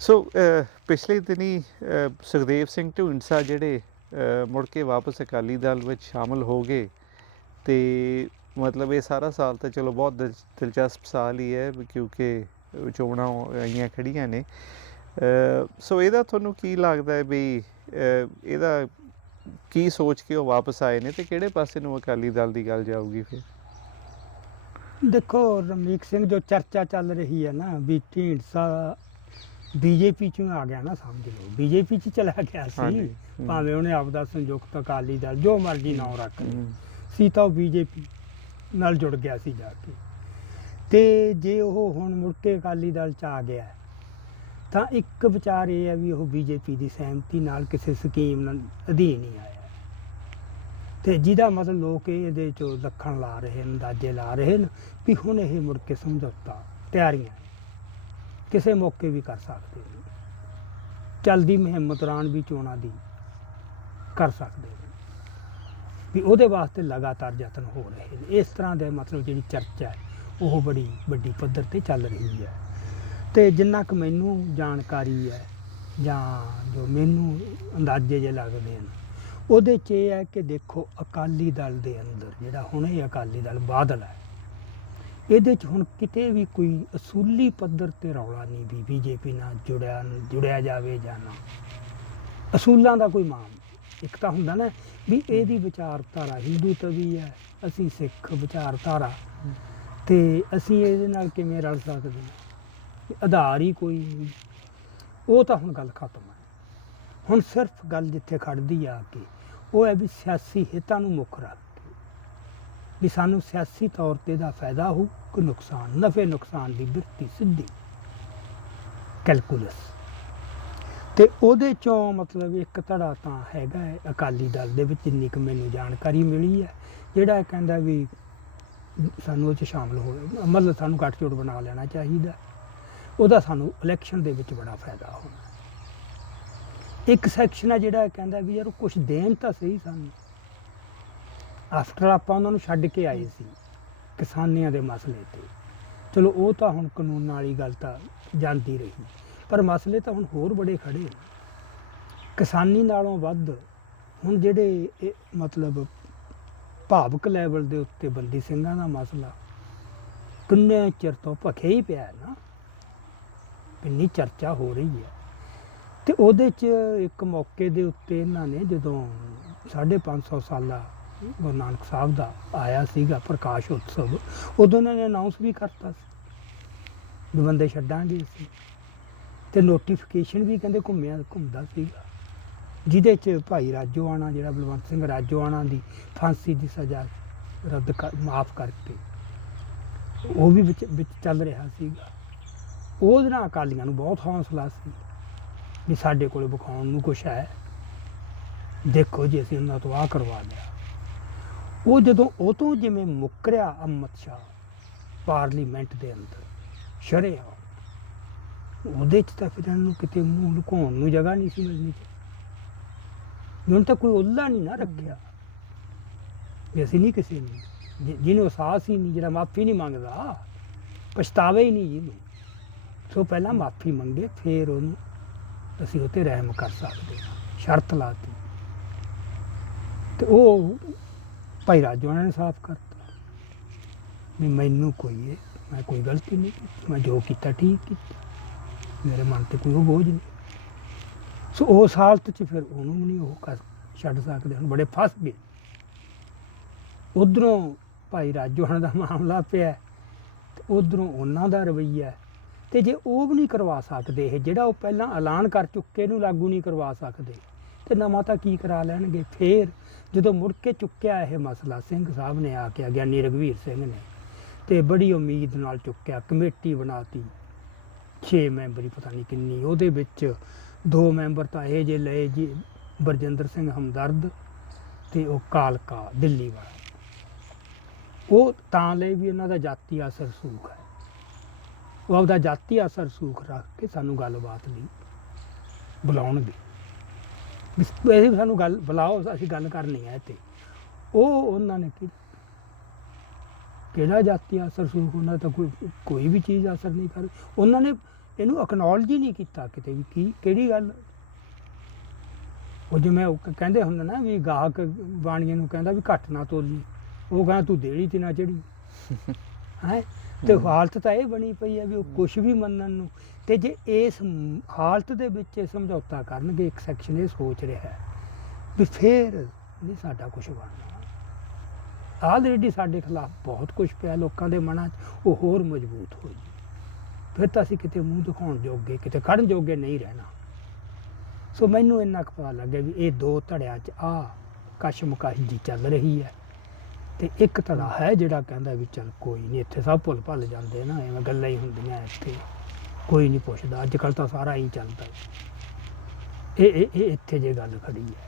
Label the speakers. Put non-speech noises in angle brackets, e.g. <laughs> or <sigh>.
Speaker 1: ਸੋ uh, ਪਿਛਲੇ ਦਿਨੀ ਸੁਖਦੇਵ ਸਿੰਘ ਢੀਂਡਸਾ ਜਿਹੜੇ ਮੁੜ ਕੇ ਵਾਪਸ ਅਕਾਲੀ ਦਲ ਵਿੱਚ ਸ਼ਾਮਲ ਹੋ ਗਏ ਤੇ ਮਤਲਬ ਇਹ ਸਾਰਾ ਸਾਲ ਤਾਂ ਚਲੋ ਬਹੁਤ ਦਿਲ- ਦਿਲਚਸਪ ਸਾਲ ਹੀ ਹੈ ਵੀ ਕਿਉਂਕਿ ਚੋਣਾਂ ਆਈਆਂ ਖੜੀਆਂ ਨੇ। ਸੋ ਇਹਦਾ ਤੁਹਾਨੂੰ ਕੀ ਲੱਗਦਾ ਹੈ ਵੀ ਇਹਦਾ ਕੀ ਸੋਚ ਕੇ ਉਹ ਵਾਪਸ ਆਏ ਨੇ ਤੇ ਕਿਹੜੇ ਪਾਸੇ ਨੂੰ ਅਕਾਲੀ ਦਲ ਦੀ ਗੱਲ ਜਾਊਗੀ ਫਿਰ?
Speaker 2: ਦੇਖੋ ਰਮਨੀਕ ਸਿੰਘ, ਜੋ ਚਰਚਾ ਚੱਲ ਰਹੀ ਹੈ ਨਾ ਵੀ ਢੀਂਡਸਾ ਬੀਜੇਪੀ ਚੋਂ ਆ ਗਿਆ ਨਾ ਸਮਝ ਲਓ ਬੀਜੇਪੀ ਚ ਚਲਾ ਗਿਆ
Speaker 1: ਹਾਂਜੀ,
Speaker 2: ਸੀ। ਭਾਵੇਂ ਉਹਨੇ ਆਪਦਾ ਸੰਯੁਕਤ ਅਕਾਲੀ ਦਲ ਜੋ ਮਰਜ਼ੀ ਨਾਮ ਰੱਖ ਲਏ ਸੀ ਤਾਂ ਉਹ ਬੀਜੇਪੀ ਨਾਲ ਜੁੜ ਗਿਆ ਸੀ ਜਾ ਕੇ ਤੇ ਜੇ ਉਹ ਹੁਣ ਮੁੜ ਕੇ ਅਕਾਲੀ ਦਲ ਚ ਆ ਗਿਆ ਤਾਂ ਇੱਕ ਵਿਚਾਰ ਇਹ ਹੈ ਵੀ ਉਹ ਬੀਜੇਪੀ ਦੀ ਸਹਿਮਤੀ ਨਾਲ ਕਿਸੇ ਸਕੀਮ ਨਾਲ ਅਧੀਨ ਹੀ ਆਇਆ। ਤੇ ਜਿਹਦਾ ਮਤਲਬ ਲੋਕ ਇਹ ਇਹਦੇ ਚੋਂ ਲੱਖਣ ਲਾ ਰਹੇ ਨੇ ਅੰਦਾਜ਼ੇ ਲਾ ਰਹੇ ਨੇ ਵੀ ਹੁਣ ਇਹ ਮੁੜ ਕੇ ਸਮਝੌਤਾ ਤਿਆਰੀਆਂ। ਕਿਸੇ ਮੌਕੇ ਵੀ ਕਰ ਸਕਦੇ ਨੇ ਚਲਦੀ ਮੁਹਿੰਮ ਦੌਰਾਨ ਵੀ ਚੋਣਾਂ ਦੀ ਕਰ ਸਕਦੇ ਨੇ ਵੀ ਉਹਦੇ ਵਾਸਤੇ ਲਗਾਤਾਰ ਯਤਨ ਹੋ ਰਹੇ ਨੇ। ਇਸ ਤਰ੍ਹਾਂ ਦੇ ਮਤਲਬ ਜਿਹੜੀ ਚਰਚਾ ਹੈ, ਉਹ ਬੜੀ ਵੱਡੀ ਪੱਧਰ ਤੇ ਚੱਲ ਰਹੀ ਹੈ। ਤੇ ਜਿੰਨਾ ਕੁ ਮੈਨੂੰ ਜਾਣਕਾਰੀ ਹੈ, ਜਾਂ ਜੋ ਮੈਨੂੰ ਅੰਦਾਜ਼ੇ ਜੇ ਲੱਗਦੇ ਨੇ ਉਹਦੇ 'ਚ ਇਹ ਹੈ ਕਿ ਦੇਖੋ, ਅਕਾਲੀ ਦਲ ਦੇ ਅੰਦਰ ਜਿਹੜਾ, ਹੁਣੇ ਅਕਾਲੀ ਦਲ ਬਾਦਲ ਹੈ ਇਹਦੇ 'ਚ ਹੁਣ ਕਿਤੇ ਵੀ ਕੋਈ ਅਸੂਲੀ ਪੱਧਰ ਤੇ ਰੌਲਾ ਨਹੀਂ ਵੀ ਬੀਜੇਪੀ ਨਾਲ ਜੁੜਿਆ ਜੁੜਿਆ ਜਾਵੇ ਜਾਂ ਨਾ। ਅਸੂਲਾਂ ਦਾ ਕੋਈ ਮਾਮ ਇੱਕ ਤਾਂ ਹੁੰਦਾ ਨਾ ਵੀ ਇਹਦੀ ਵਿਚਾਰਧਾਰਾ ਹਿੰਦੂ ਤਵੀ ਹੈ, ਅਸੀਂ ਸਿੱਖ ਵਿਚਾਰਧਾਰਾ। ਤੇ ਅਸੀਂ ਇਹਦੇ ਨਾਲ ਕਿਵੇਂ ਰਲ ਸਕਦੇ ਹਾਂ? ਆਧਾਰ ਹੀ ਕੋਈ ਨਹੀਂ। ਉਹ ਤਾਂ ਹੁਣ ਗੱਲ ਖਤਮ ਹੈ। ਹੁਣ ਸਿਰਫ ਗੱਲ ਜਿੱਥੇ ਖੜਦੀ ਆ ਕੇ, ਉਹ ਹੈ ਵੀ ਸਿਆਸੀ ਹਿੱਤਾਂ ਨੂੰ ਮੁੱਖ ਰੱਖ। ਵੀ ਸਾਨੂੰ ਸਿਆਸੀ ਤੌਰ ਤੇ ਦਾ ਫਾਇਦਾ ਹੋ ਕਿ ਨੁਕਸਾਨ, ਨਫੇ ਨੁਕਸਾਨ ਦੀ ਬਿਰਤੀ ਸਿੱਧੀ। ਕੈਲਕੂਲਸ। ਤੇ ਉਹਦੇ ਚੋਂ ਮਤਲਬ ਇੱਕ ਧੜਾ ਤਾਂ ਹੈਗਾ ਹੈ, ਅਕਾਲੀ ਦਲ ਦੇ ਵਿੱਚ ਜਿੰਨੀ ਕੁ ਮੈਨੂੰ ਜਾਣਕਾਰੀ ਮਿਲੀ ਹੈ, ਜਿਹੜਾ ਕਹਿੰਦਾ ਵੀ ਸਾਨੂੰ ਉਹ ਚ ਸ਼ਾਮਲ ਹੋ ਮਤਲਬ ਸਾਨੂੰ ਗੱਠਜੋੜ ਬਣਾ ਲੈਣਾ ਚਾਹੀਦਾ। ਉਹਦਾ ਸਾਨੂੰ ਇਲੈਕਸ਼ਨ ਦੇ ਵਿੱਚ ਬੜਾ ਫਾਇਦਾ ਹੋਣਾ। ਇੱਕ ਸੈਕਸ਼ਨ ਹੈ ਜਿਹੜਾ ਕਹਿੰਦਾ ਵੀ ਯਾਰ ਕੁਝ ਦੇਣ ਤਾਂ ਸਹੀ ਸਾਨੂੰ। ਆਫਟਰ ਆਪਾਂ ਉਹਨਾਂ ਨੂੰ ਛੱਡ ਕੇ ਆਏ ਸੀ ਕਿਸਾਨੀਆਂ ਦੇ ਮਸਲੇ ਤੇ। ਚਲੋ, ਉਹ ਤਾਂ ਹੁਣ ਕਾਨੂੰਨ ਵਾਲੀ ਗੱਲ ਤਾਂ ਜਾਂਦੀ ਰਹੀ, ਪਰ ਮਸਲੇ ਤਾਂ ਹੁਣ ਹੋਰ ਬੜੇ ਖੜੇ ਨੇ। ਕਿਸਾਨੀ ਨਾਲੋਂ ਵੱਧ ਹੁਣ ਜਿਹੜੇ ਇਹ ਮਤਲਬ ਭਾਵਕ ਲੈਵਲ ਦੇ ਉੱਤੇ ਬੰਦੀ ਸਿੰਘਾਂ ਦਾ ਮਸਲਾ, ਕਿੰਨੇ ਚਿਰ ਤੋਂ ਭਖੇ ਹੀ ਪਿਆ ਨਾ ਕਿੰਨੀ ਚਰਚਾ ਹੋ ਰਹੀ ਹੈ। ਤੇ ਉਹਦੇ 'ਚ ਇੱਕ ਮੌਕੇ ਦੇ ਉੱਤੇ ਇਹਨਾਂ ਨੇ ਜਦੋਂ 550 ਸਾਲਾ ਗੁਰੂ ਨਾਨਕ ਸਾਹਿਬ ਦਾ ਆਇਆ ਸੀਗਾ ਪ੍ਰਕਾਸ਼ ਉਤਸਵ, ਉਦੋਂ ਇਹਨਾਂ ਨੇ ਅਨਾਉਂਸ ਵੀ ਕਰਤਾ ਸੀ। ਵੀ ਬੰਦੇ ਛੱਡਾਂਗੇ ਅਸੀਂ। ਤੇ ਨੋਟੀਫਿਕੇਸ਼ਨ ਵੀ ਕਹਿੰਦੇ ਘੁੰਮਿਆ, ਘੁੰਮਦਾ ਸੀਗਾ। ਜਿਹਦੇ 'ਚ ਭਾਈ ਰਾਜੋਆਣਾ, ਜਿਹੜਾ ਬਲਵੰਤ ਸਿੰਘ ਰਾਜੋਆਣਾ ਦੀ ਫਾਂਸੀ ਦੀ ਸਜ਼ਾ ਰੱਦ ਕਰ, ਮਾਫ ਕਰਕੇ, ਉਹ ਵੀ ਵਿੱਚ ਵਿੱਚ ਚੱਲ ਰਿਹਾ ਸੀਗਾ। ਉਹਦੇ ਨਾਲ ਅਕਾਲੀਆਂ ਨੂੰ ਬਹੁਤ ਹੌਸਲਾ ਸੀ ਵੀ ਸਾਡੇ ਕੋਲੇ ਵਿਖਾਉਣ ਨੂੰ ਕੁਛ ਹੈ। ਦੇਖੋ ਜੀ, ਅਸੀਂ ਉਹਨਾਂ ਤੋਂ ਆ ਕਰਵਾ ਲਿਆ। ਉਹ ਜਦੋਂ ਉਹ ਤੋਂ ਜਿਵੇਂ ਮੁੱਕਰਿਆ ਅਮਤ ਸ਼ਾਹ ਪਾਰਲੀਮੈਂਟ ਦੇ ਅੰਦਰ ਸ਼ਰਿਆ ਉਹਦੇ ਚ ਤਾਂ ਫਿਰ ਇਹਨਾਂ ਨੂੰ ਕਿਤੇ ਮੂੰਹ ਲੁਕਾਉਣ ਨੂੰ ਜਗ੍ਹਾ ਨਹੀਂ ਸੀ ਮਿਲਣੀ। ਚਾਹੀਦੀ ਹੁਣ ਤਾਂ ਕੋਈ ਉੱਲਾ ਨਹੀਂ ਨਾ ਰੱਖਿਆ। ਵੀ ਅਸੀਂ ਨਹੀਂ ਕਿਸੇ ਨੂੰ ਜਿਹਨੂੰ ਅਹਿਸਾਸ ਹੀ ਨਹੀਂ, ਜਿਹੜਾ ਮਾਫੀ ਨਹੀਂ ਮੰਗਦਾ, ਪਛਤਾਵੇ ਹੀ ਨਹੀਂ ਜਿਹਨੂੰ। ਸੋ ਪਹਿਲਾਂ ਮਾਫੀ ਮੰਗੇ, ਫਿਰ ਉਹਨੂੰ ਅਸੀਂ ਉਤੇ ਰਹਿਮ ਕਰ ਸਕਦੇ ਹਾਂ। ਸ਼ਰਤ ਲਾਤੀ। ਤੇ ਉਹ ਭਾਈ ਰਾਜੋ ਨੇ ਸਾਫ਼ ਕਰਤਾ। ਵੀ ਮੈਨੂੰ ਕੋਈ ਇਹ, ਮੈਂ ਕੋਈ ਗਲਤੀ ਨਹੀਂ ਕੀਤੀ, ਮੈਂ ਜੋ ਕੀਤਾ ਠੀਕ ਕੀਤਾ। ਮੇਰੇ ਮਨ ਤੇ ਕੋਈ ਉਹ ਬੋਝ ਨਹੀਂ। ਸੋ ਉਸ ਹਾਲਤ 'ਚ ਫਿਰ ਉਹਨੂੰ ਵੀ ਨਹੀਂ ਉਹ ਕਰ ਛੱਡ ਸਕਦੇ, ਹੁਣ ਬੜੇ ਫਸ ਗਏ। ਉਧਰੋਂ ਭਾਈ ਰਾਜੋਹਣ ਦਾ ਮਾਮਲਾ ਪਿਆ, ਤੇ ਉਧਰੋਂ ਉਹਨਾਂ ਦਾ ਰਵਈਆ। ਤੇ ਜੇ ਉਹ ਵੀ ਨਹੀਂ ਕਰਵਾ ਸਕਦੇ ਇਹ, ਜਿਹੜਾ ਉਹ ਪਹਿਲਾਂ ਐਲਾਨ ਕਰ ਚੁੱਕੇ ਨੂੰ ਲਾਗੂ ਨਹੀਂ ਕਰਵਾ ਸਕਦੇ, ਤੇ ਨਵਾਂ ਤਾਂ ਕੀ ਕਰਾ ਲੈਣਗੇ? ਫੇਰ ਜਦੋਂ ਮੁੜ ਕੇ ਚੁੱਕਿਆ ਇਹ ਮਸਲਾ, ਸਿੰਘ ਸਾਹਿਬ ਨੇ ਆ ਕੇ ਗਿਆਨੀ ਰਗਵੀਰ ਸਿੰਘ ਨੇ ਤੇ ਬੜੀ ਉਮੀਦ ਨਾਲ ਚੁੱਕਿਆ, ਕਮੇਟੀ ਬਣਾਤੀ 6 ਮੈਂਬਰੀ ਪਤਾ ਨਹੀਂ ਕਿੰਨੀ, ਉਹਦੇ ਵਿੱਚ ਦੋ ਮੈਂਬਰ ਤਾਂ ਇਹ ਜੇ ਲਏ ਜੀ, ਬਰਜਿੰਦਰ ਸਿੰਘ ਹਮਦਰਦ ਤੇ ਉਹ ਕਾਲਕਾ ਦਿੱਲੀ ਵਾਲਾ ਉਹ ਤਾਂ ਲਈ ਵੀ ਇਹਨਾਂ ਦਾ ਜਾਤੀ ਅਸਰ ਸੂਖ ਹੈ। ਉਹ ਆਪਦਾ ਜਾਤੀ ਅਸਰ ਸੂਖ ਰੱਖ ਕੇ ਸਾਨੂੰ ਗੱਲਬਾਤ ਲਈ ਬੁਲਾਉਣਗੇ। ਵੀ ਇਹ ਸਾਨੂੰ ਗੱਲ ਬੁਲਾਓ ਅਸੀਂ ਗੱਲ ਕਰਨੀ ਹੈ ਤੇ ਉਹ ਉਹਨਾਂ ਨੇ ਕੀ ਕਿਹੜਾ ਜਾਤੀ ਅਸਰ ਸੂਖ ਉਹਨਾਂ ਤਾਂ ਕੋਈ ਕੋਈ ਵੀ ਚੀਜ਼ ਅਸਰ ਨਹੀਂ ਕਰ ਉਹਨਾਂ ਨੇ ਇਹਨੂੰ ਅਕਨੌਲਜ ਹੀ ਨਹੀਂ ਕੀਤਾ ਕਿਤੇ ਵੀ ਕੀ ਕਿਹੜੀ ਗੱਲ। ਉਹ ਜਿਵੇਂ ਉਹ ਕਹਿੰਦੇ ਹੁੰਦੇ ਨਾ ਵੀ ਗਾਹਕ ਬਾਣੀਏ ਨੂੰ ਕਹਿੰਦਾ ਵੀ ਘੱਟ ਨਾ ਤੋਲੀ ਉਹ ਕਹਿੰਦਾ ਤੂੰ ਦੇੜੀ ਤੇ ਨਾ ਚੜੀ <laughs> ਹੈ? ਤੇ। ਹਾਲਤ ਤਾਂ ਇਹ ਬਣੀ ਪਈ ਹੈ ਵੀ ਉਹ ਕੁਝ ਵੀ ਮੰਨਣ ਨੂੰ ਤੇ ਜੇ ਇਸ ਹਾਲਤ ਦੇ ਵਿੱਚ ਇਹ ਸਮਝੌਤਾ ਕਰਨਗੇ ਇੱਕ ਸੈਕਸ਼ਨ ਇਹ ਸੋਚ ਰਿਹਾ ਹੈ ਵੀ ਫੇਰ ਨਹੀਂ ਸਾਡਾ ਕੁਝ ਬਣਨਾ। ਆਲਰੇਡੀ ਸਾਡੇ ਖਿਲਾਫ ਬਹੁਤ ਕੁਝ ਪਿਆ ਲੋਕਾਂ ਦੇ ਮਨਾਂ 'ਚ ਉਹ ਹੋਰ ਮਜ਼ਬੂਤ ਹੋ ਜੀ ਫਿਰ ਤਾਂ ਅਸੀਂ ਕਿਤੇ ਮੂੰਹ ਦਿਖਾਉਣ ਜੋਗੇ ਕਿਤੇ ਖੜਨ ਜੋਗੇ ਨਹੀਂ ਰਹਿਣਾ। ਸੋ ਮੈਨੂੰ ਇੰਨਾ ਕੁ ਪਤਾ ਲੱਗਿਆ ਵੀ ਇਹ ਦੋ ਧੜਿਆਂ 'ਚ ਆ ਕਸ਼ਮਕਸ਼ ਜੀ ਚੱਲ ਰਹੀ ਹੈ। ਤੇ ਇੱਕ ਧੜਾ ਹੈ ਜਿਹੜਾ ਕਹਿੰਦਾ ਵੀ ਚੱਲ ਕੋਈ ਨਹੀਂ ਇੱਥੇ ਸਭ ਭੁੱਲ ਭੱਲ ਜਾਂਦੇ ਨਾ, ਐਵੇਂ ਗੱਲਾਂ ਹੀ ਹੁੰਦੀਆਂ ਇੱਥੇ। ਕੋਈ ਨਹੀਂ ਪੁੱਛਦਾ ਅੱਜ ਕੱਲ ਤਾਂ ਸਾਰਾ ਹੀ ਚੱਲਦਾ। ਇਹ ਇਹ ਇਹ ਇੱਥੇ ਜੇ ਗੱਲ ਖੜੀ ਹੈ।